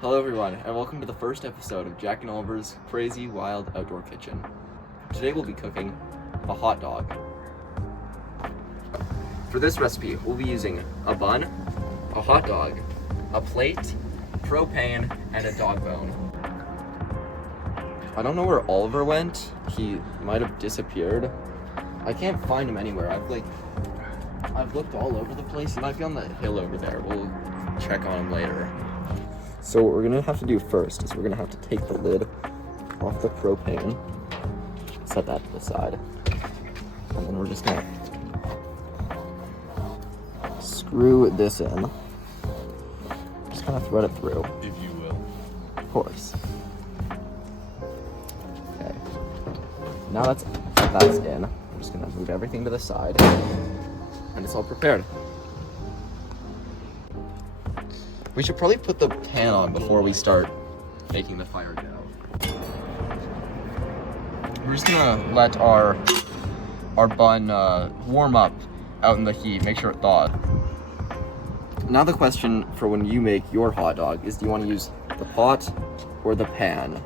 Hello everyone, and welcome to the first episode of Jack and Oliver's Crazy Wild Outdoor Kitchen. Today we'll be cooking a hot dog. For this recipe, we'll be using a bun, a hot dog, a plate, propane, and a dog bone. I don't know where Oliver went. He might have disappeared. I can't find him anywhere. I've looked all over the place. He might be on that hill over there. We'll check on him later. So what we're gonna have to do first is we're gonna have to take the lid off the propane, set that to the side, and then we're just gonna screw this in. Just kind of thread it through. If you will. Of course. Okay. Now that's in. I'm just gonna move everything to the side, and it's all prepared. We should probably put the pan on before we start making the fire dough. We're just gonna let our bun warm up out in the heat, make sure it thawed. Now the question for when you make your hot dog is, do you want to use the pot or the pan?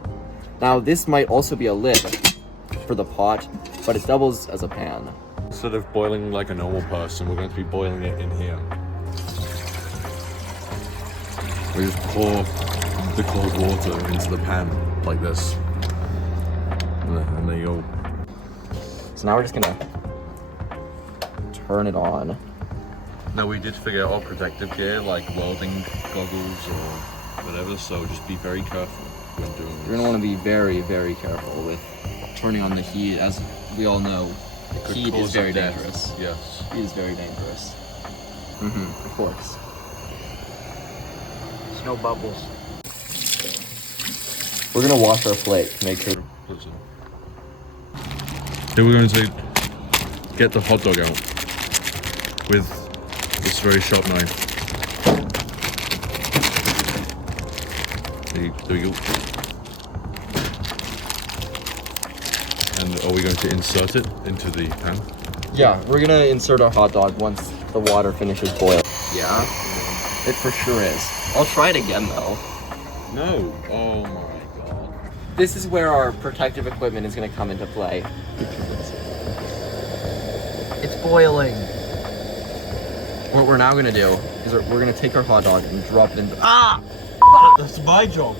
Now this might also be a lid for the pot, but it doubles as a pan. Instead of boiling like a normal person, we're going to be boiling it in here. We just pour the cold water into the pan like this. And there you go. So now we're just gonna turn it on. Now we did figure out our protective gear, like welding goggles or whatever, so just be very careful when doing this. You're gonna want to be very, very careful with turning on the heat. As we all know, heat is very dangerous. Yes. Heat is very dangerous. Of course. No bubbles. We're gonna wash our plate to make sure. Here we're going to get the hot dog out with this very sharp knife. There we go. And are we going to insert it into the pan? Yeah, we're gonna insert our hot dog once the water finishes boiling. Yeah, it for sure is. I'll try it again though. No. Oh my god. This is where our protective equipment is gonna come into play. It's boiling. What we're now gonna do is we're gonna take our hot dog and drop it into. That's my job.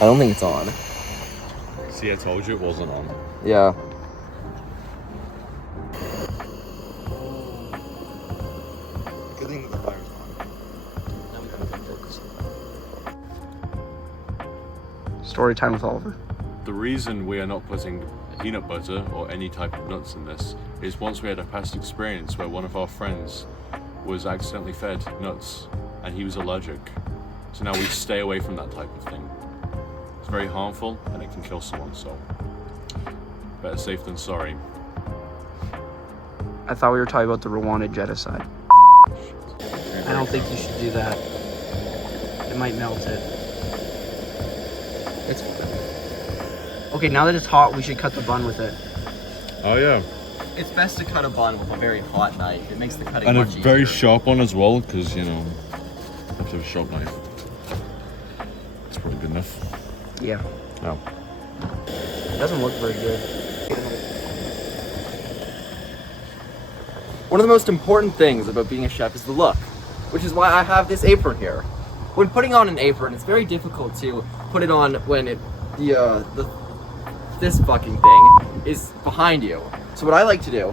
I don't think it's on. See, I told you it wasn't on. Yeah. Good thing the fire's on. Now we gotta focus. Story time with Oliver. The reason we are not putting peanut butter or any type of nuts in this is once we had a past experience where one of our friends was accidentally fed nuts and he was allergic. So now we stay away from that type of thing. It's very harmful and it can kill someone, so better safe than sorry. I thought we were talking about the Rwanda genocide. I don't think you should do that. It might melt it. It's fine. Okay, now that it's hot, we should cut the bun with it. Oh yeah. It's best to cut a bun with a very hot knife. It makes the cutting And a much easier. very sharp one as well, because, you know, you have to have a sharp knife. It's probably good enough. Yeah. No. It doesn't look very good. One of the most important things about being a chef is the look, which is why I have this apron here. When putting on an apron, it's very difficult to put it on when this fucking thing is behind you. So what I like to do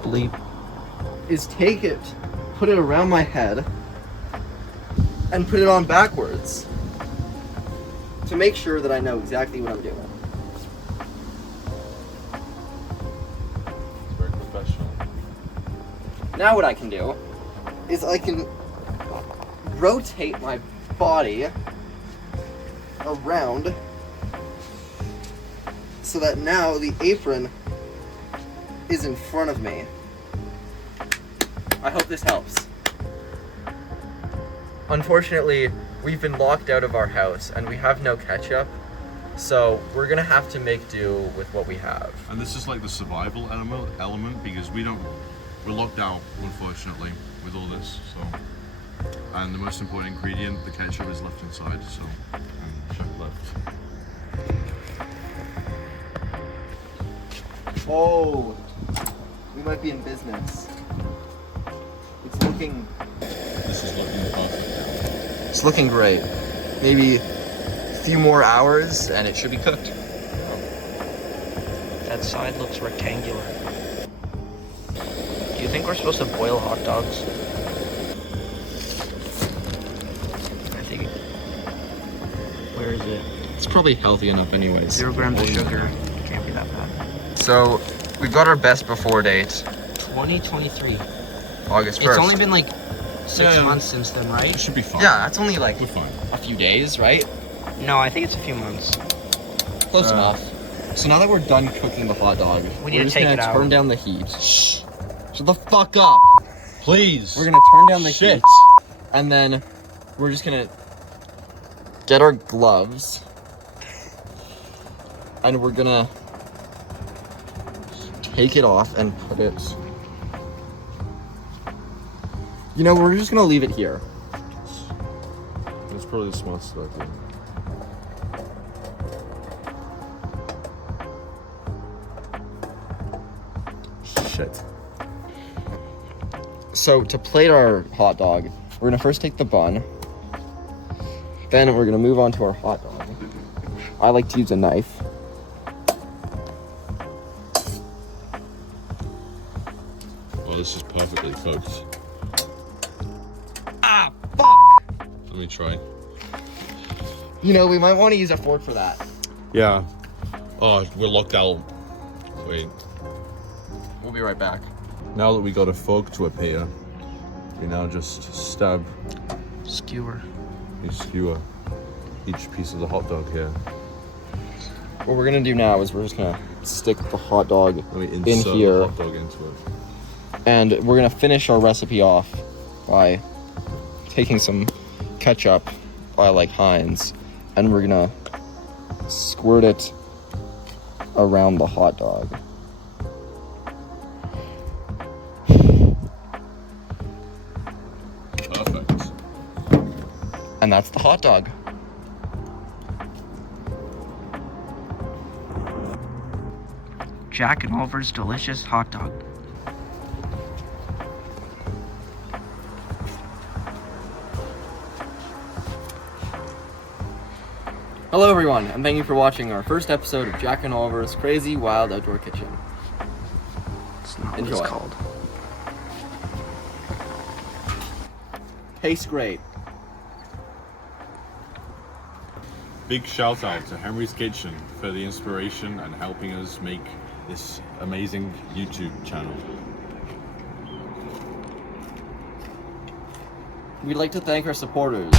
is take it, put it around my head, and put it on backwards to make sure that I know exactly what I'm doing. It's very professional. Now what I can do is I can rotate my body around so that now the apron is in front of me. I hope this helps. Unfortunately, we've been locked out of our house and we have no ketchup, So we're gonna have to make do with what we have. And this is like the survival element because we're locked out, unfortunately, with all this. So, and the most important ingredient, the ketchup, is left inside. So, and Chuck left. Oh, we might be in business. It's looking. This is looking perfect. It's looking great. Maybe a few more hours and it should be cooked. That side looks rectangular. Do you think we're supposed to boil hot dogs? I think. Where is it? It's probably healthy enough anyways. 0 grams of sugar. Can't be that bad. So we've got our best before date, 2023. August 1st. It's only been like 6 Yeah. months since then, right? It should be fine. Yeah, that's only like We're fine. a few days, right? No, I think it's a few months. Close enough. So now that we're done cooking the hot dog, We need we're to just take gonna it out. turn down the heat. Shh. Shut the fuck up. Please. We're gonna turn down the Shit. heat, and then we're just gonna get our gloves, and we're gonna take it off and put it. You know, we're just gonna leave it here. That's probably the smartest idea. Shit. So to plate our hot dog, we're gonna first take the bun. Then we're gonna move on to our hot dog. I like to use a knife. Well, this is perfectly cooked. Ah, fuck! Let me try. You know, we might want to use a fork for that. Yeah. Oh, we're locked out. Wait. We'll be right back. Now that we got a fork to appear, we now just stab Skewer. a skewer each piece of the hot dog here. What we're gonna do now is we're just gonna stick the hot dog Let me in insert here, the hot dog into it. and we're gonna finish our recipe off by taking some ketchup, I like Heinz, and we're gonna squirt it around the hot dog. Perfect. And that's the hot dog. Jack and Oliver's delicious hot dog. Hello everyone, and thank you for watching our first episode of Jack and Oliver's Crazy Wild Outdoor Kitchen. It's not what Enjoy. it's called. Tastes great. Big shout out to Henry's Kitchen for the inspiration and helping us make this amazing YouTube channel. We'd like to thank our supporters.